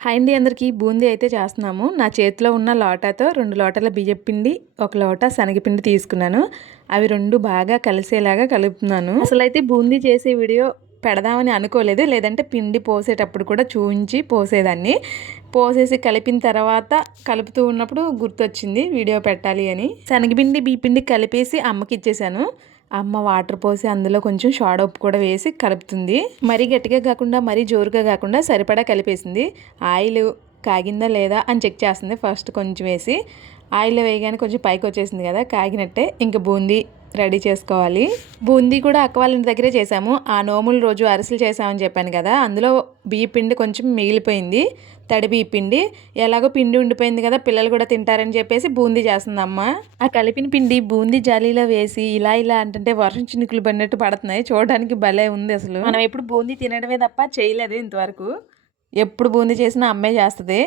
Hi అండి అందరికీ బూందీ అయితే చేస్తున్నాము. నా చేతిలో ఉన్న లోటాతో రెండు లోటాల బియ్యం పిండి ఒక లోటా శనగపిండి తీసుకున్నాను. అవి రెండు బాగా కలిసేలాగా కలుపుతున్నాను. అసలు అయితే బూందీ చేసే వీడియో పెడదామని అనుకోలేదు. లేదంటే పిండి పోసేటప్పుడు కూడా చూయించి పోసేదాన్ని. పోసేసి కలిపిన తర్వాత కలుపుతూ ఉన్నప్పుడు గుర్తొచ్చింది వీడియో పెట్టాలి అని. శనగపిండి బియ్యపిండి కలిపేసి అమ్మకి ఇచ్చేసాను అమ్మ వాటర్ పోసి అందులో కొంచెం షాడ్ ఉప్పు కూడా వేసి కలుపుతుంది. మరీ గట్టిగా కాకుండా మరీ జోరుగా కాకుండా సరిపడా కలిపేసింది. ఆయిల్ కాగిందా లేదా అని చెక్ చేస్తుంది. ఫస్ట్ కొంచెం వేసి ఆయిల్ వేయగానే కొంచెం పైకి వచ్చేసింది కదా కాగినట్టే. ఇంకా బూందీ రెడీ చేసుకోవాలి. బూందీ కూడా అక్క వాళ్ళ ఇంటి దగ్గరే చేసాము ఆ నోముల రోజు అరిసెలు చేసామని చెప్పాను కదా అందులో బియ్య పిండి కొంచెం మిగిలిపోయింది. తడి బియ్య పిండి ఎలాగో పిండి ఉండిపోయింది కదా పిల్లలు కూడా తింటారని చెప్పేసి బూందీ చేస్తుంది అమ్మ ఆ కలిపిన పిండి బూందీ జాలీలో వేసి ఇలా ఇలా అంటే వర్షం చినుకులు పడినట్టు పడుతున్నాయి. చూడడానికి భలే ఉంది అసలు. మనం ఎప్పుడు బూందీ తినడమే తప్ప చేయలేదు ఇంతవరకు. ఎప్పుడు బూందీ చేసినా అమ్మే చేస్తుంది.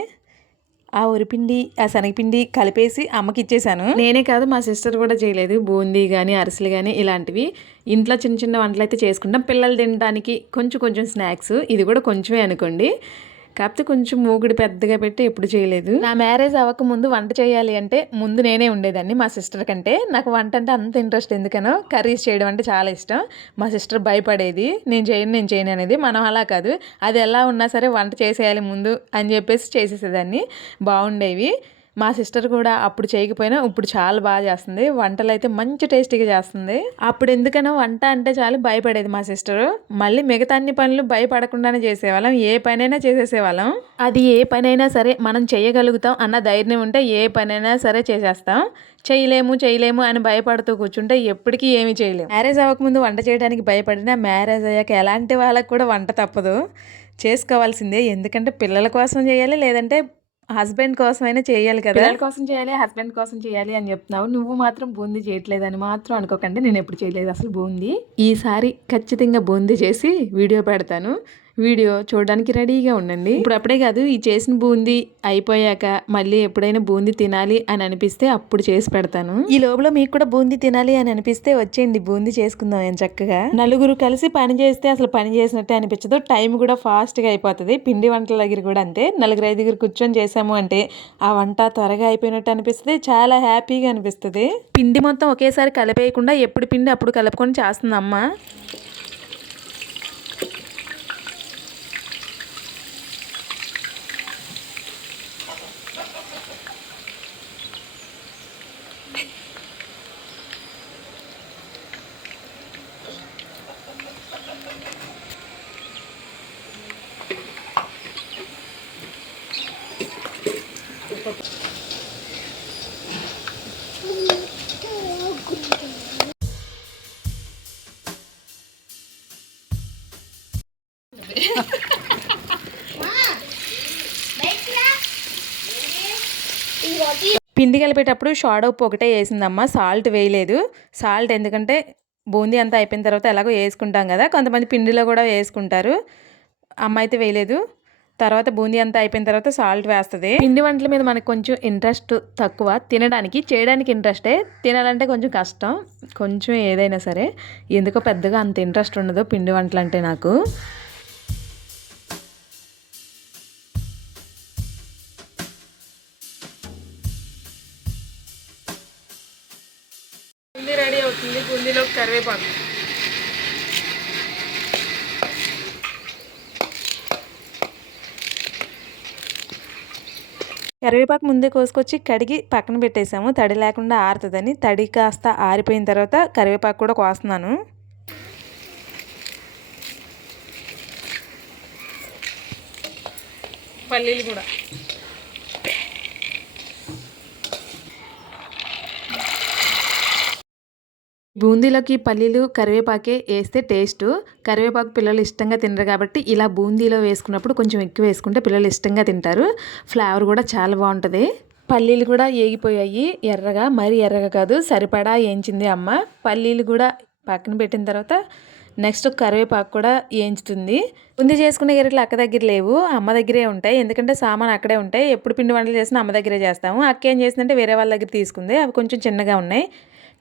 ఆ ఉరిపిండి ఆ శనగపిండి కలిపేసి అమ్మకి ఇచ్చేసాను నేనే కాదు మా సిస్టర్ కూడా చేయలేదు. బూందీ కానీ అరిసెలు కానీ ఇలాంటివి. ఇంట్లో చిన్న చిన్న వంటలు అయితే చేసుకుంటాం. పిల్లలు తినడానికి కొంచెం కొంచెం స్నాక్స్. ఇది కూడా కొంచెమే అనుకోండి. కాకపోతే కొంచెం మూగుడు పెద్దగా పెట్టి ఎప్పుడు చేయలేదు. నా మ్యారేజ్ అవ్వక ముందు వంట చేయాలి అంటే ముందు నేనే ఉండేదాన్ని మా సిస్టర్ కంటే. నాకు వంట అంటే అంత ఇంట్రెస్ట్ ఎందుకనో కర్రీస్ చేయడం అంటే చాలా ఇష్టం. మా సిస్టర్ భయపడేది నేను చేయను నేను చేయను అనేది. మనం అలా కాదు. అది ఎలా ఉన్నా సరే వంట చేసేయాలి ముందు అని చెప్పేసి చేసేసేదాన్ని. బాగుండేవి. మా సిస్టర్ కూడా అప్పుడు చేయకపోయినా ఇప్పుడు చాలా బాగా చేస్తుంది. వంటలు అయితే మంచి టేస్టీగా చేస్తుంది. అప్పుడు ఎందుకనో వంట అంటే చాలా భయపడేది మా సిస్టర్. మళ్ళీ మిగతా అన్ని పనులు భయపడకుండానే చేసేవాళ్ళం. ఏ పనైనా చేసేసేవాళ్ళం. అది ఏ పనైనా సరే మనం చేయగలుగుతాం అన్న ధైర్యం ఉంటే ఏ పనైనా సరే చేసేస్తాం. చేయలేము చేయలేము అని భయపడుతూ కూర్చుంటే ఎప్పటికీ ఏమి చేయలేము మ్యారేజ్ అవ్వకముందు వంట చేయడానికి భయపడినా మ్యారేజ్ అయ్యాక ఎలాంటి వాళ్ళకి కూడా వంట తప్పదు. చేసుకోవాల్సిందే. ఎందుకంటే పిల్లల కోసం చేయాలి లేదంటే హస్బెండ్ కోసమైనా చేయాలి కదా? పిల్లల కోసం చేయాలి హస్బెండ్ కోసం చేయాలి అని చెప్తున్నావు. నువ్వు మాత్రం బూందీ చేయట్లేదని మాత్రం అనుకోకండి. నేను ఎప్పుడు చేయలేదు అసలు బూందీ. ఈసారి ఖచ్చితంగా బూందీ చేసి వీడియో పెడతాను. వీడియో చూడడానికి రెడీగా ఉండండి. ఇప్పుడు అప్పుడే కాదు ఈ చేసిన బూందీ అయిపోయాక మళ్ళీ ఎప్పుడైనా బూందీ తినాలి అని అనిపిస్తే అప్పుడు చేసి పెడతాను. ఈ లోపల మీకు కూడా బూందీ తినాలి అని అనిపిస్తే వచ్చేయండి బూందీ చేసుకుందాం ఏం చక్కగా. నలుగురు కలిసి పని చేస్తే అసలు పని చేసినట్టే అనిపించదు. టైం కూడా ఫాస్ట్గా అయిపోతుంది. పిండి వంటల దగ్గర కూడా అంతే. నలుగురు ఐదుగురు కూర్చొని చేసాము అంటే ఆ వంట త్వరగా అయిపోయినట్టు అనిపిస్తుంది. చాలా హ్యాపీగా అనిపిస్తుంది. పిండి మొత్తం ఒకేసారి కలిపేయకుండా ఎప్పుడు పిండి అప్పుడు కలుపుకొని చేస్తుంది అమ్మ పిండి కలిపేటప్పుడు షార్ట్ ఉప్పు ఒకటే వేసిందమ్మ. సాల్ట్ వేయలేదు. సాల్ట్ ఎందుకంటే బూందీ అంతా అయిపోయిన తర్వాత ఎలాగో వేసుకుంటాం కదా. కొంతమంది పిండిలో కూడా వేసుకుంటారు. అమ్మ అయితే వేయలేదు. తర్వాత బూందీ అంతా అయిపోయిన తర్వాత సాల్ట్ వేస్తుంది. పిండి వంటల మీద మనకు కొంచెం ఇంట్రెస్ట్ తక్కువ. తినడానికి చేయడానికి ఇంట్రెస్టే తినాలంటే కొంచెం కష్టం. కొంచెం ఏదైనా సరే. ఎందుకో పెద్దగా అంత ఇంట్రెస్ట్ ఉండదు పిండి వంటలు అంటే నాకు. బూందీ రెడీ అవుతుంది. బూందీలో కరివేపాకు. కరివేపాకు ముందే కోసుకొచ్చి కడిగి పక్కన పెట్టేసాము. తడి లేకుండా ఆరుతుందని. తడి కాస్త ఆరిపోయిన తర్వాత కరివేపాకు కూడా కోస్తున్నాను. పల్లీలు కూడా. బూందీలోకి పల్లీలు కరివేపాకే వేస్తే టేస్ట్. కరివేపాకు పిల్లలు ఇష్టంగా తినరు కాబట్టి ఇలా బూందీలో వేసుకున్నప్పుడు కొంచెం ఎక్కువ వేసుకుంటే పిల్లలు ఇష్టంగా తింటారు. ఫ్లేవర్ కూడా చాలా బాగుంటుంది. పల్లీలు కూడా ఏగిపోయాయి. ఎర్రగా మరీ ఎర్రగా కాదు సరిపడా వేయించింది అమ్మ. పల్లీలు కూడా పక్కన పెట్టిన తర్వాత నెక్స్ట్ కరివేపాకు కూడా వేయించుతుంది బూందీ చేసుకునే గరిటలు అక్క దగ్గర లేవు అమ్మ దగ్గరే ఉంటాయి. ఎందుకంటే సామాన్ అక్కడే ఉంటాయి. ఎప్పుడు పిండి వంటలు చేసినా అమ్మ దగ్గరే చేస్తాము. అక్క ఏం చేసిందంటే వేరే వాళ్ళ దగ్గర తీసుకుంది. అవి కొంచెం చిన్నగా ఉన్నాయి.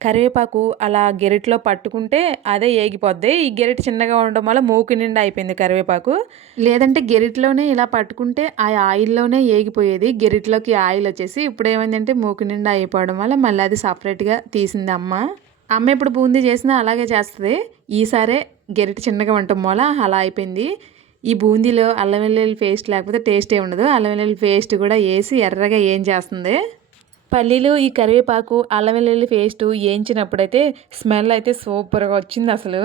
కరివేపాకు అలా గెరిట్లో పట్టుకుంటే అదే ఏగిపోద్ది. ఈ గెరిట్ చిన్నగా ఉండడం వల్ల మూకు నిండా అయిపోయింది కరివేపాకు. లేదంటే గెరిట్లోనే ఇలా పట్టుకుంటే ఆ ఆయిల్లోనే ఏగిపోయేది. గెరిట్లోకి ఆయిల్ వచ్చేసి ఇప్పుడు ఏమైందంటే మూకు నిండా అయిపోవడం వల్ల మళ్ళీ అది సపరేట్గా తీసింది అమ్మ. అమ్మ ఇప్పుడు బూందీ చేసినా అలాగే చేస్తుంది. ఈసారే గెరిట చిన్నగా ఉండటం వల్ల అలా అయిపోయింది. ఈ బూందీలో అల్లం వెల్లుల్లి పేస్ట్ లేకపోతే టేస్టే ఉండదు. అల్లం వెల్లుల్లి పేస్ట్ కూడా వేసి ఎర్రగా ఏం చేస్తుంది? పల్లీలు ఈ కరివేపాకు అల్లం వెల్లుల్లి పేస్ట్ వేయించినప్పుడైతే స్మెల్ అయితే సూపర్గా వచ్చింది అసలు.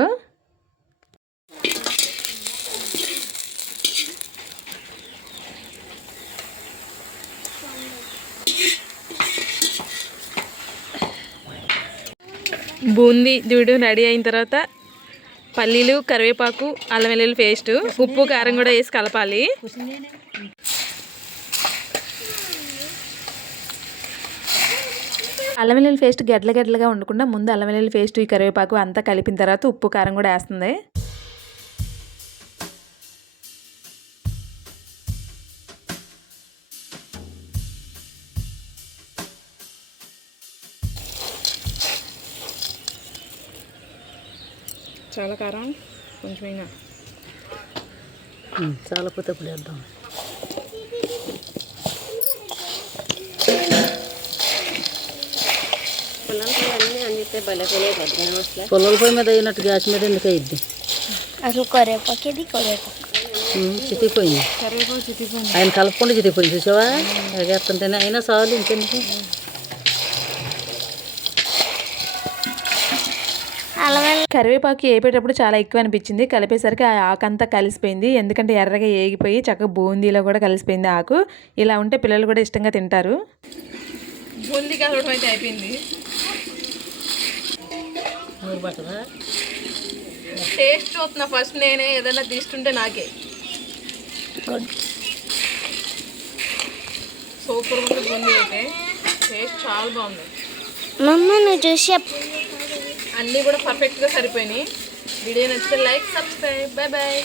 బూందీ చూడు రెడీ అయిన తర్వాత పల్లీలు కరివేపాకు అల్లం వెల్లుల్లి పేస్ట్ ఉప్పు కారం కూడా వేసి కలపాలి. అల్లం వెల్లుల్లి పేస్ట్ గడ్డల గడ్డలుగా ఉండకుండా ముందు అల్లం వెల్లుల్లి పేస్ట్ ఈ కరివేపాకు అంతా కలిపిన తర్వాత ఉప్పు కారం కూడా వేస్తుంది. చాలా కారం కొంచెమైనా. చాలా పోతే వేద్దాం. పొలాల పొయ్యి మీద అయినట్టు గ్యాస్ మీద ఎందుకు అయ్యిద్ది అసలు కరేపాకేది కరేపాకు ఆయన కలపకుండా చితిపోయింది చూసావా? ఎగేస్తుంటేనే అయినా చాలు ఇంకెందుకు? కరివేపాకు వేపేటప్పుడు చాలా ఎక్కువ అనిపించింది. కలిపేసరికి ఆ ఆకంతా కలిసిపోయింది. ఎందుకంటే ఎర్రగా ఏగిపోయి చక్కగా బూందీలో కూడా కలిసిపోయింది ఆకు. ఇలా ఉంటే పిల్లలు కూడా ఇష్టంగా తింటారు. బూందీ కలవడం అయితే అయిపోయింది. టేస్ట్ చూస్తున్నా ఫస్ట్ నేనే ఏదైనా తీసుకుంటే నాకే. సూపర్ ఉంది బూందీ అయితే. టేస్ట్ చాలా బాగుంది. మమ్మ నువ్వు చూసి. అన్నీ కూడా పర్ఫెక్ట్గా సరిపోయినాయి. వీడియో నచ్చితే లైక్ సబ్స్క్రైబ్. Bye bye